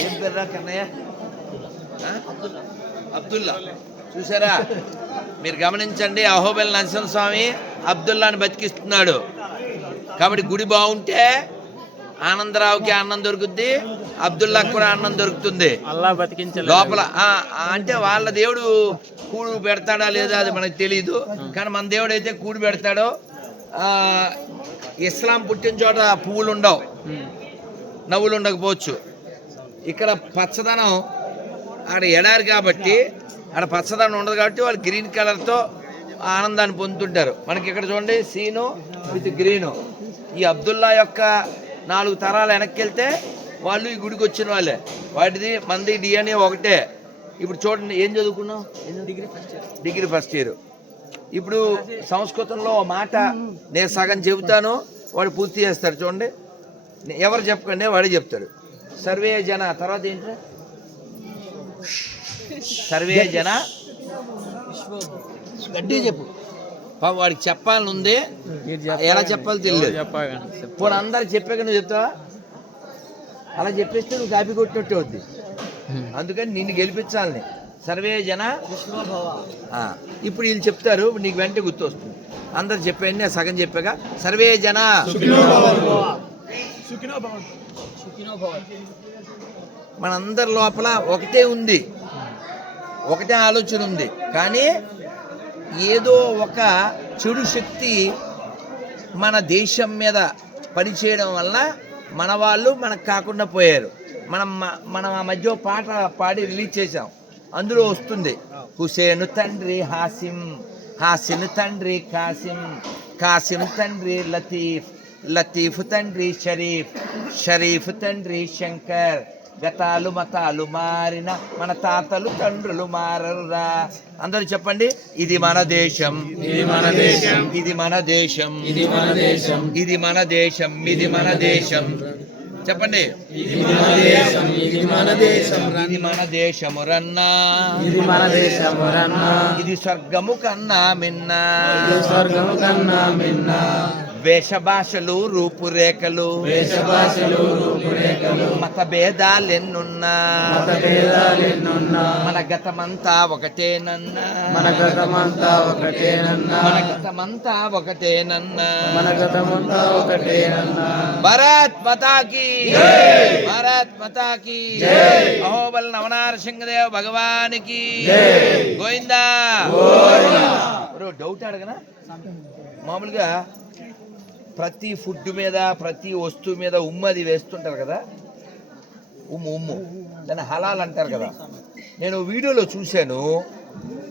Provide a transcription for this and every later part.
ఏం పేర్రా కన్నయ్య? అబ్దుల్లా. చూసారా, మీరు గమనించండి, అహోబెల్ నరసింహస్వామి అబ్దుల్లాని బతికిస్తున్నాడు. కాబట్టి గుడి బాగుంటే ఆనందరావుకి అన్నం దొరుకుద్ది, అబ్దుల్లాకి కూడా అన్నం దొరుకుతుంది లోపల. అంటే వాళ్ళ దేవుడు కూడు పెడతాడా లేదా అది మనకు తెలియదు, కానీ మన దేవుడు అయితే కూడు పెడతాడో. ఇస్లాం పుట్టిన చోట పువ్వులు ఉండవు, నవ్వులు ఉండకపోవచ్చు. ఇక్కడ పచ్చదనం, ఆడ ఎడారి కాబట్టి ఆడ పచ్చదనం ఉండదు కాబట్టి వాళ్ళు గ్రీన్ కలర్తో ఆనందాన్ని పొందుతుంటారు. మనకి ఇక్కడ చూడండి, సీను విత్ గ్రీను. ఈ అబ్దుల్లా యొక్క 4 తరాలు వెనక్కి వెళ్తే వాళ్ళు ఈ గుడికి వచ్చిన వాళ్ళే. వాటిది మంది డిఎన్ఏ ఒకటే. ఇప్పుడు చూడండి, ఏం చదువుకున్నాం? Degree first year. ఇప్పుడు సంస్కృతంలో మాట నేను సగం చెబుతాను, వాడు పూర్తి చేస్తాడు. చూడండి, ఎవరు చెప్పకండి, వాడే చెప్తాడు. సర్వే జన, తర్వాత ఏంటి? సర్వే జన గట్టి చెప్పు. వాడికి చెప్పాలని ఉంది, ఎలా చెప్పాలో తెలియదు. పోనీ అందరికి చెప్పాక నువ్వు చెప్తావా? అలా చెప్పేస్తే నువ్వు కాపీ కొట్టినట్టు అవుద్ది. అందుకని నిన్ను గెలిపించాలని. సర్వే జన. ఇప్పుడు వీళ్ళు చెప్తారు, నీకు వెంటనే గుర్తు వస్తుంది. అందరు చెప్పాను, నేను సగం చెప్పాక సర్వే జన. మనందరి లోపల ఒకటే ఉంది, ఒకటే ఆలోచన ఉంది. కానీ ఏదో ఒక చెడు శక్తి మన దేశం మీద పనిచేయడం వల్ల మన వాళ్ళు మనకు కాకుండా పోయారు. మనం ఆ మధ్య పాట పాడి రిలీజ్ చేసాం, అందులో వస్తుంది హుసేను తండ్రి హాసిం, హాసిన్ తండ్రి కాసిం, కాసిం తండ్రి లతీఫ్, లతీఫ్ తండ్రి షరీఫ్, షరీఫ్ తండ్రి శంకర్. గతాలు మతాలు మారిన మన తాతలు తండ్రులు మారరురా. అందరూ చెప్పండి, ఇది మన దేశం, ఇది మన దేశం, ఇది మన దేశం, ఇది మన దేశం, ఇది మన దేశం, ఇది మన దేశం. చెప్పండి, ఇది మన దేశం, ఇది మన దేశం, ఇది మన దేశము రన్నా, ఇది మన దేశము రన్నా, ఇది స్వర్గము కన్నా మిన్నా, ఇది స్వర్గము కన్నా మిన్నా. వేషభాషలు రూపురేఖలు, వేషభాషలు రూపురేఖలు, మత భేదాలెన్నున్నా, మత భేదాలెన్నున్నా, మన గతమంతా ఒకటేనన్నా, మన గతమంతా ఒకటేనన్నా, మన గతమంతా ఒకటేనన్నా, మన గతమంతా ఒకటేనన్నా. భారత్ మాతాకి జై, భారత్ మాతాకి జై. అహోబల్ నవనారసింహదేవ్ భగవానికి జై. గోవిందా గోవిందా. డౌట్ అడగనా? మామూలుగా ప్రతి ఫుడ్ మీద, ప్రతి వస్తువు మీద అది వేస్తుంటారు కదా, ఉమ్ము దాన్ని హలాల్ అంటారు కదా. నేను వీడియోలో చూశాను,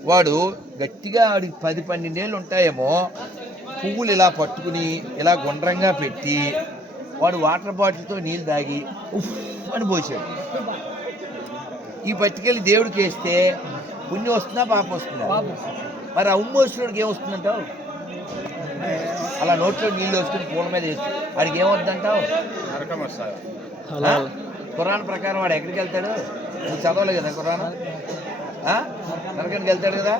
వాడు గట్టిగా వాడికి 10-12 ఏళ్ళు ఉంటాయేమో, పువ్వులు ఇలా పట్టుకుని ఇలా గుండ్రంగా పెట్టి వాడు వాటర్ బాటిల్తో నీళ్ళు తాగి ఉఫ్ అని పోసాడు. ఈ పట్టుకెళ్ళి దేవుడికి వేస్తే పుణ్యం వస్తుందా పాపం వస్తుందా? మరి ఆ ఉమ్ము వచ్చినోడికి ఏమొస్తుందంటావు? అలా నోట్లో నీళ్ళు వేసుకుని పూల మీద వేసి వాడికి ఏమవుతుందంటావు? ఖురాన్ ప్రకారం వాడు ఎక్కడికి వెళ్తాడు? నువ్వు చదవలే కదా ఖురాన్? నరకానికి వెళ్తాడు కదా.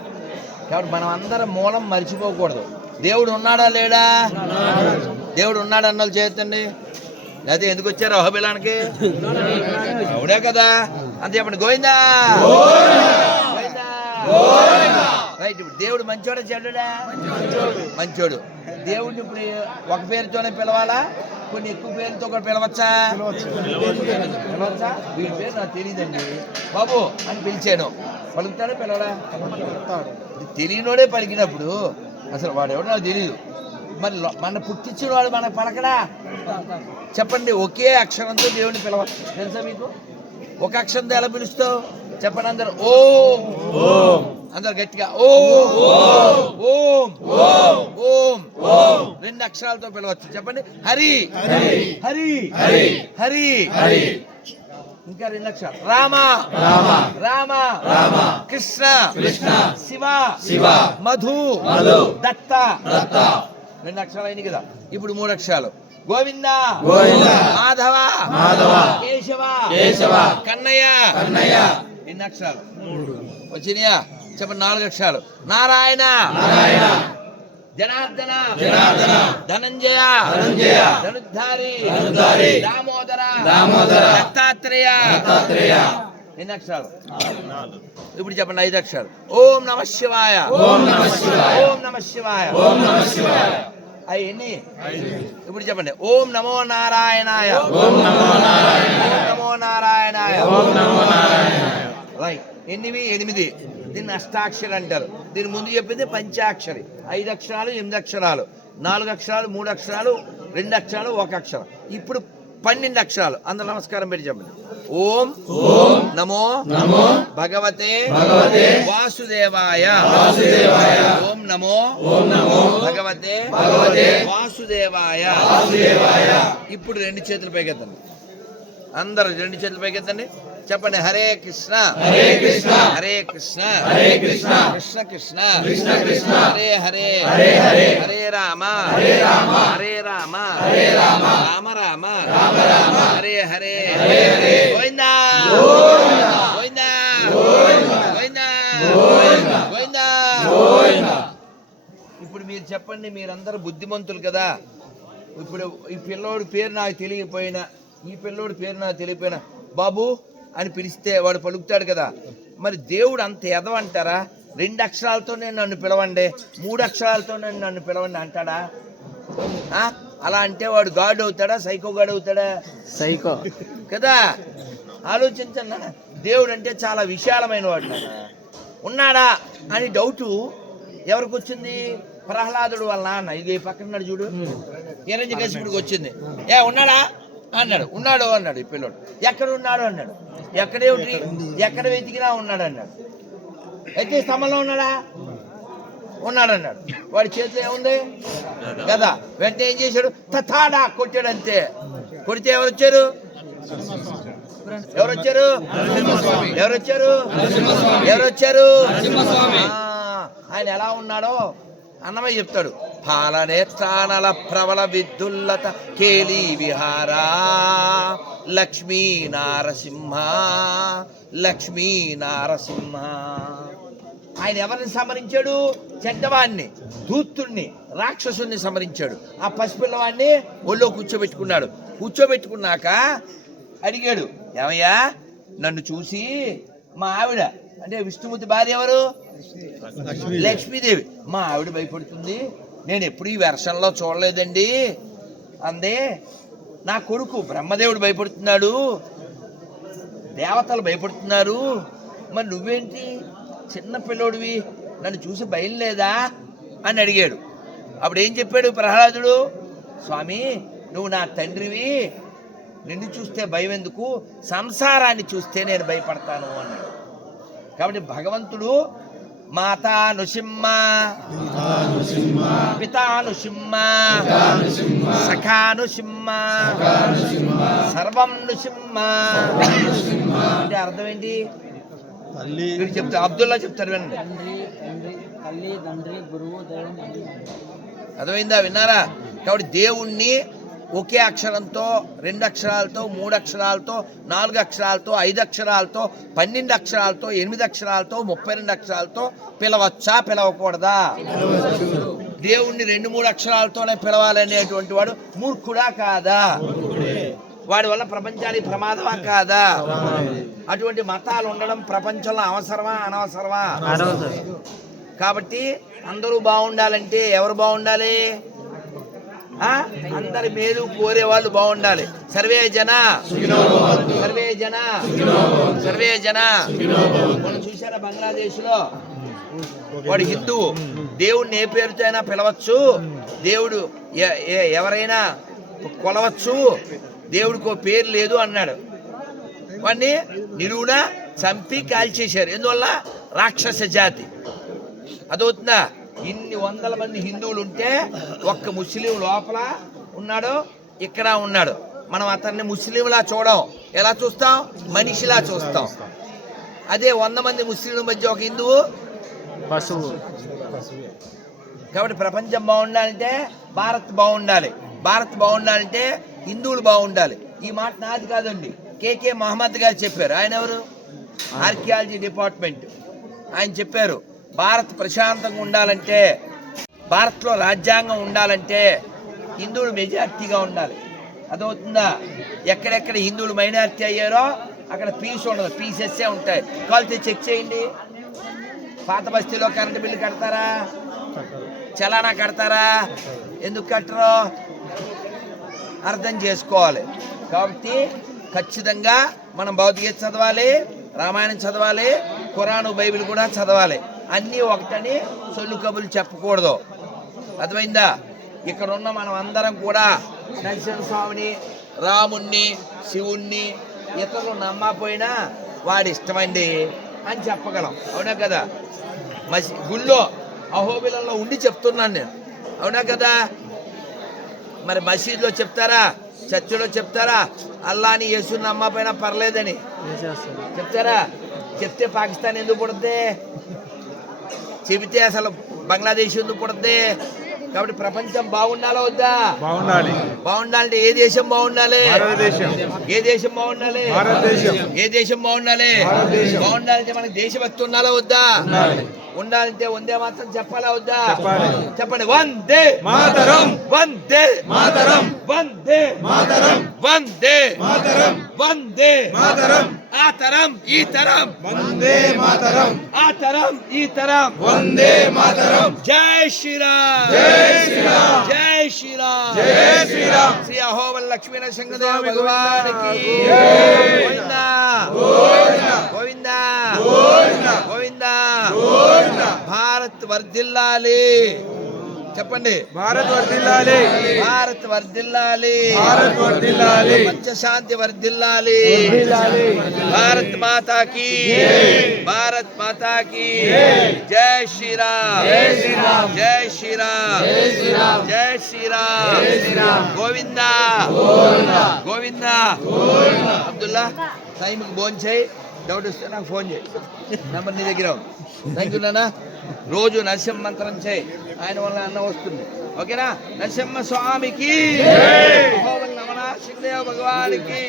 కాబట్టి మనం అందరం మూలం మర్చిపోకూడదు. దేవుడు ఉన్నాడా లేడా? దేవుడు ఉన్నాడు అన్నోళ్ళు చేయొద్దండి. అయితే ఎందుకు వచ్చారు అహోబిలానికి? అవుడే కదా. అంతే చెప్పండి, గోవిందా రైట్. ఇప్పుడు దేవుడు మంచోడా చెడ్డా? మంచోడు. దేవుడిని ఇప్పుడు ఒక పేరుతోనే పిలవాలా, కొన్ని ఎక్కువ పేరుతో కూడా పిలవచ్చా? పిలవచ్చా? వీడి పేరు నాకు తెలియదండి బాబు అని పిలిచాను, పలుకుతాడా పిలవడా? తెలియనోడే పలికినప్పుడు అసలు వాడు ఎవడో నాకు తెలియదు. మరి మన పుట్టించిన వాడు మనకు పలకడా? చెప్పండి, ఒకే అక్షరంతో దేవుడిని పిలవాలి. తెలుసా మీకు? ఒక అక్షరంతో ఎలా పిలుస్తావు చెప్పండి అందరు? ఓం ఓం. అందరు గట్టిగా ఓం ఓం ఓం ఓం. 2 అక్షరాలతో పిలవచ్చు. చెప్పండి, హరి హరి హరి హరి. ఇంకా 2 అక్షరాలు, రామ రామ రామ, కృష్ణ కృష్ణ, శివ శివ, మధు మధు, దత్త దత్త. 2 అక్షరాలు అయినాయి కదా. ఇప్పుడు 3 అక్షరాలు, గోవింద గోవింద, మాధవ మాధవ, కేశవ కేశవ, కన్నయ్య కన్నయ్య. 2 అక్షరాలు వచ్చినాయా? చెప్పండి, 4 అక్షరాలు, నారాయణ నారాయణ. జనార్దన ధనంజయ ధనుద్ధారి దామోదర దత్తాత్రేయ. ఎన్ని అక్షరాలు? ఇప్పుడు చెప్పండి 5 అక్షరాలు. ఓం నమః శివాయ. ఓం నమః శివాయ. అవి ఎన్ని? ఇప్పుడు చెప్పండి. ఓం నమో నారాయణాయ. ఓం నమో నారాయణాయ. రైట్. ఎన్నివి? 8. దీన్ని అష్టాక్షరి అంటారు. దీని ముందు చెప్పింది పంచాక్షరి. 5 అక్షరాలు, 8 అక్షరాలు, 4 అక్షరాలు, 3 అక్షరాలు, 2 అక్షరాలు, 1 అక్షరం. ఇప్పుడు 12 అక్షరాలు. అందరూ నమస్కారం పెట్టి చెప్పండి. ఓం నమో భగవతే వాసుదేవాయ. ఓం నమో భగవతే వాసుదేవాయ. ఇప్పుడు 2 చేతులు పైకెత్తండి. అందరూ 2 చేతులు పైకెత్తండి. చెప్పండి. హరే కృష్ణ హరే కృష్ణ కృష్ణ కృష్ణ హరే హరే హరే రామ హరే రామ రామ రామ హరే హరే గోవిందా గోవిందా గోవిందా గోవిందా. ఇప్పుడు మీరు చెప్పండి. మీరందరూ బుద్ధిమంతులు కదా. ఇప్పుడు ఈ పిల్లోడి పేరు నాకు తెలియకపోయినా, ఈ పిల్లోడి పేరు నాకు తెలియకపోయినా బాబు అని పిలిస్తే వాడు పలుకుతాడు కదా. మరి దేవుడు అంత ఎదవంటారా? 2 అక్షరాలతో నన్ను పిలవండి, 3 అక్షరాలతో నన్ను పిలవండి అంటాడా? అలా అంటే వాడు గాడు అవుతాడా, సైకో గాడు అవుతాడా? సైకో కదా. ఆలోచించండి. దేవుడు అంటే చాలా విశాలమైన వాడు. ఉన్నాడా అని డౌటు ఎవరికి వచ్చింది? ప్రహ్లాదుడు వాళ్ళ నాన్న. ఇది పక్కన చూడు, హిరణ్యకశిపుడికి వచ్చింది. ఉన్నాడా అన్నాడు. ఉన్నాడు అన్నాడు. ఈ పిల్లోడు ఎక్కడ ఉన్నాడు అన్నాడు. ఎక్కడేమిటి? ఎక్కడ వెతికినా ఉన్నాడు అన్నాడు. అయితే స్తంభంలో ఉన్నాడా? ఉన్నాడు అన్నాడు. వాడి చేతిలో ఏముంది? కదా. వెంటనే ఏం చేశాడు? తథాడా కొట్టాడు. అంతే. కొడితే ఎవరు వచ్చారు? ఎవరు వచ్చారు? ఆయన ఎలా ఉన్నాడో అన్నమయ్య చెప్తాడు. పాలనేత్రానల ప్రబల విద్యుల్లత కేలి విహారా లక్ష్మీ నారసింహ లక్ష్మీ నారసింహ. ఆయన ఎవరిని సంహరించాడు? చెడ్డవాడిని, దూత్తుణ్ణి, రాక్షసుని సంహరించాడు. ఆ పసిపిల్లవాడిని ఒళ్ళో కూర్చోబెట్టుకున్నాడు. కూర్చోబెట్టుకున్నాక అడిగాడు, ఏమయ్యా నన్ను చూసి మా ఆవిడ అంటే విష్ణుమూర్తి భార్య ఎవరు? లక్ష్మీదేవి. మా ఆవిడ భయపడుతుంది, నేను ఎప్పుడు ఈ వెర్షన్లో చూడలేదండి అందే. నా కొడుకు బ్రహ్మదేవుడు భయపడుతున్నాడు, దేవతలు భయపడుతున్నారు, మరి నువ్వేంటి చిన్న పిల్లోడివి నన్ను చూసి భయం లేదా అని అడిగాడు. అప్పుడు ఏం చెప్పాడు ప్రహ్లాదుడు? స్వామి నువ్వు నా తండ్రివి, నిన్ను చూస్తే భయం ఎందుకు, సంసారాన్ని చూస్తే నేను భయపడతాను అన్నాడు. కాబట్టి భగవంతుడు మాతా నృసింహ పితా నృసింహ సఖా నృసింహ సర్వం నృసింహ అంటే అర్థం ఏంటి? వీడు చెప్తారు, అబ్దుల్లా చెప్తారు, వినండి. అర్థమైందా? విన్నారా? కాబట్టి దేవుణ్ణి ఒకే అక్షరంతో, 2 అక్షరాలతో, 3 అక్షరాలతో, 4 అక్షరాలతో, 5 అక్షరాలతో, 12 అక్షరాలతో, 8 అక్షరాలతో, 32 అక్షరాలతో పిలవచ్చా, పిలవకూడదా? దేవుణ్ణి 2-3 అక్షరాలతోనే పిలవాలనేటువంటి వాడు మూర్ఖుడా కాదా? వాడి వల్ల ప్రపంచానికి ప్రమాదమా కాదా? అటువంటి మతాలు ఉండడం ప్రపంచంలో అవసరమా అనవసరమా? కాబట్టి అందరూ బాగుండాలంటే ఎవరు బాగుండాలి? అందరి మేలు కోరే వాళ్ళు బాగుండాలి. సర్వే జన సర్వే జన సర్వే జన. మనం చూసారా బంగ్లాదేశ్ లో వాడు హిందువు, దేవుడిని ఏ పేరుతో అయినా పిలవచ్చు, దేవుడు ఎవరైనా కొలవచ్చు, దేవుడికి పేరు లేదు అన్నాడు. వాడిని నిలువున చంపి కాల్చేశారు. ఎందువల్ల? రాక్షస జాతి. అదవుతుందా? ఇన్ని 100 మంది హిందువులు ఉంటే ఒక్క ముస్లిం లోపల ఉన్నాడు, ఇక్కడ ఉన్నాడు. మనం అతన్ని ముస్లింలా చూడం. ఎలా చూస్తాం? మనిషిలా చూస్తాం. అదే 100 మంది ముస్లింల మధ్య ఒక హిందువు పశువు. కాబట్టి ప్రపంచం బాగుండాలంటే భారత్ బాగుండాలి. భారత్ బాగుండాలంటే హిందువులు బాగుండాలి. ఈ మాట నాది కాదండి, కేకే మహమ్మద్ గారు చెప్పారు. ఆయన ఎవరు? Archaeology department. ఆయన చెప్పారు భారత్ ప్రశాంతంగా ఉండాలంటే భారత్లో రాజ్యాంగం ఉండాలంటే హిందువులు మెజారిటీగా ఉండాలి. అదవుతుందా? ఎక్కడెక్కడ హిందువులు మైనారిటీ అయ్యారో అక్కడ పీస్ ఉండదు, పీసెస్సే ఉంటాయి. కాలితే చెక్ చేయండి. పాత బస్తీలో కరెంటు బిల్లు కడతారా? చలానా కడతారా? ఎందుకు కట్టరు? అర్థం చేసుకోవాలి. కాబట్టి ఖచ్చితంగా మనం భౌతికత చదవాలి, రామాయణం చదవాలి, ఖురాను బైబిల్ కూడా చదవాలి. అన్నీ ఒకటని సొల్లు కబుర్లు చెప్పకూడదు. అర్థమైందా? ఇక్కడ ఉన్న మనం అందరం కూడా నరసింహస్వామిని, రాముణ్ణి, శివుణ్ణి ఇతరులు నమ్మకపోయినా వాడి ఇష్టమండి అని చెప్పగలం. అవునా కదా? గుళ్ళో అహోబిలంలో ఉండి చెప్తున్నాను నేను. అవునా కదా? మరి మసీదులో చెప్తారా? చర్చిలో చెప్తారా? అల్లాని యేసుని నమ్మకపోయినా పర్లేదని చెప్తారా? చెప్తే పాకిస్తాన్ ఎందుకు పుడుద్ది? చెబితే అసలు బంగ్లాదేశ్ ఎందుకు పుడుద్ది? కాబట్టి ప్రపంచం బాగుండాలా వద్దా? బాగుండాలి. బాగుండాలంటే ఏ దేశం బాగుండాలి? ఏ దేశం బాగుండాలి? ఏ దేశం బాగుండాలి? బాగుండాలంటే మనకి దేశభక్తి ఉండాలా వద్దా? ఉండాలంటే వందే మాత్రం చెప్పాలా వద్దా? చెప్పండి. వందే మాతరం, వందే మాతరం, వందే మాతరం, వందే మాతరం, వందే మాతరం, ఆ తరం ఈ తరం, వందే మాతరం, ఆ తరం ఈ తరం, వందే మాతరం. జై శ్రీరామ్, జై శ్రీరామ్, జై శ్రీరామ్, జై శ్రీరామ్. శ్రీ అహోబల లక్ష్మీ నరసింహదేవ భగవానికి గోవిందా గోవిందా గోవిందా. భారత్ వర్ధిల్లాలి. చెప్పండి. భారత్ వర్ధిల్లాలి, భారత్ వర్ధిల్లాలి, భారత్ వర్ధిల్లాలి, పంచశాంతి వర్ధిల్లాలి. భారత్ మాతాకి, భారత్ మాతాకి జై శ్రీరామ్, జై శ్రీరామ్, జై శ్రీరామ్, జై శ్రీరామ్. గోవిందా గోవిందా. అబ్దుల్లా టైంకి ఫోన్ చేయి. డౌట్ వస్తే నాకు ఫోన్ చేయి. నెంబర్ నీ దగ్గర. థ్యాంక్ యూ నాన్న. రోజు నరసింహ మంత్రం చేయి, ఆయన వల్ల అన్నం వస్తుంది. ఓకేనా? నరసింహ స్వామికి, నమనాశిదేవ భగవానికి.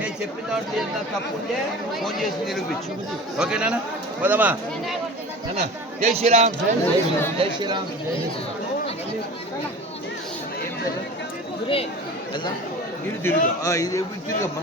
నేను చెప్పిన దాంట్లో ఏదైనా తప్పు ఉంటే ఫోన్ చేసి నిరూపించు. ఓకేనా? పోదామా అన్న? జై శ్రీరామ్, జై శ్రీరామ్. వెళ్దాం. ఇది తిరుగు, ఇది తిరుగమ్మా.